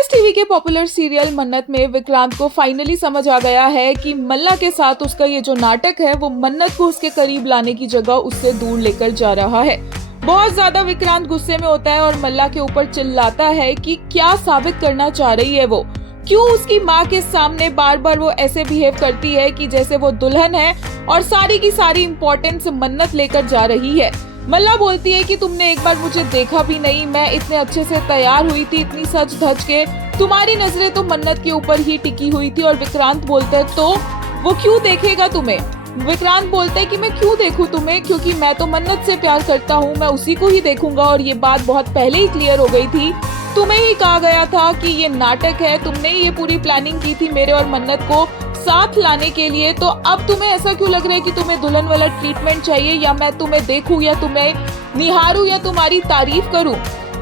Colors TV के popular serial मन्नत में विक्रांत को फाइनली समझ आ गया है कि मल्ला के साथ उसका ये जो नाटक है वो मन्नत को उसके करीब लाने की जगह उससे दूर लेकर जा रहा है। बहुत ज्यादा विक्रांत गुस्से में होता है और मल्ला के ऊपर चिल्लाता है कि क्या साबित करना चाह रही है वो, क्यों उसकी माँ के सामने बार बार वो ऐसे बिहेव करती है कि जैसे वो दुल्हन है और सारी की सारी इम्पोर्टेंस मन्नत लेकर जा रही है। मल्ला बोलती है कि तुमने एक बार मुझे देखा भी नहीं, मैं इतने अच्छे से तैयार हुई थी, इतनी सज धज के, तुम्हारी नजरें तो मन्नत के ऊपर ही टिकी हुई थी। और विक्रांत बोलता है तो वो क्यों देखेगा तुम्हें। विक्रांत बोलता है कि मैं क्यों देखूं तुम्हें, क्योंकि मैं तो मन्नत से प्यार करता हूं, मैं उसी को ही देखूंगा। और ये बात बहुत पहले ही क्लियर हो गई थी, तुम्हें ही कहा गया था कि ये नाटक है, तुमने ही ये पूरी प्लानिंग की थी मेरे और मन्नत को साथ लाने के लिए। तो अब तुम्हें ऐसा क्यों लग रहा है कि तुम्हें दुल्हन वाला ट्रीटमेंट चाहिए, या मैं तुम्हें देखूं या तुम्हें निहारूं या तुम्हारी तारीफ करूं।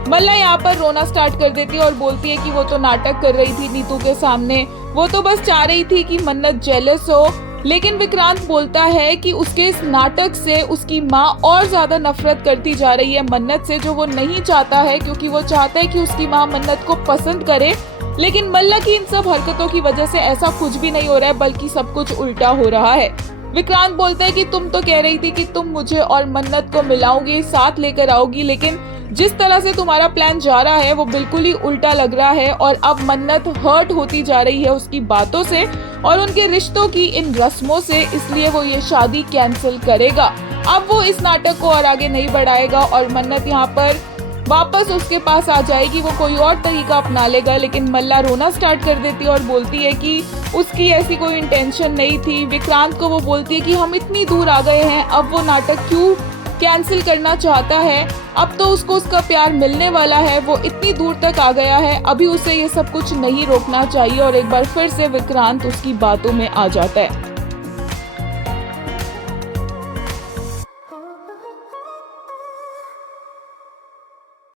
मल्ला यहाँ पर रोना स्टार्ट कर देती है और बोलती है कि वो तो नाटक कर रही थी नीतू के सामने, वो तो बस चाह रही थी कि मन्नत जेलस हो। लेकिन विक्रांत बोलता है कि उसके इस नाटक से उसकी माँ और ज्यादा नफरत करती जा रही है मन्नत से, जो वो नहीं चाहता है, क्योंकि वो चाहता है कि उसकी माँ मन्नत को पसंद करे। लेकिन मल्ला की इन सब हरकतों की वजह से ऐसा कुछ भी नहीं हो रहा है, बल्कि सब कुछ उल्टा हो रहा है। विक्रांत बोलता है कि तुम तो कह रही थी कि तुम मुझे और मन्नत को मिलाओगी, साथ लेकर आओगी, लेकिन जिस तरह से तुम्हारा प्लान जा रहा है वो बिल्कुल ही उल्टा लग रहा है। और अब मन्नत हर्ट होती जा रही है उसकी बातों से और उनके रिश्तों की इन रस्मों से, इसलिए वो ये शादी कैंसिल करेगा। अब वो इस नाटक को और आगे नहीं बढ़ाएगा और मन्नत यहाँ पर वापस उसके पास आ जाएगी, वो कोई और तरीका अपना लेगा। लेकिन मल्ला रोना स्टार्ट कर देती है और बोलती है कि उसकी ऐसी कोई इंटेंशन नहीं थी। विक्रांत को वो बोलती है कि हम इतनी दूर आ गए हैं, अब वो नाटक क्यों कैंसिल करना चाहता है, अब तो उसको उसका प्यार मिलने वाला है, वो इतनी दूर तक आ गया है, अभी उसे ये सब कुछ नहीं रोकना चाहिए। और एक बार फिर से विक्रांत उसकी बातों में आ जाता है।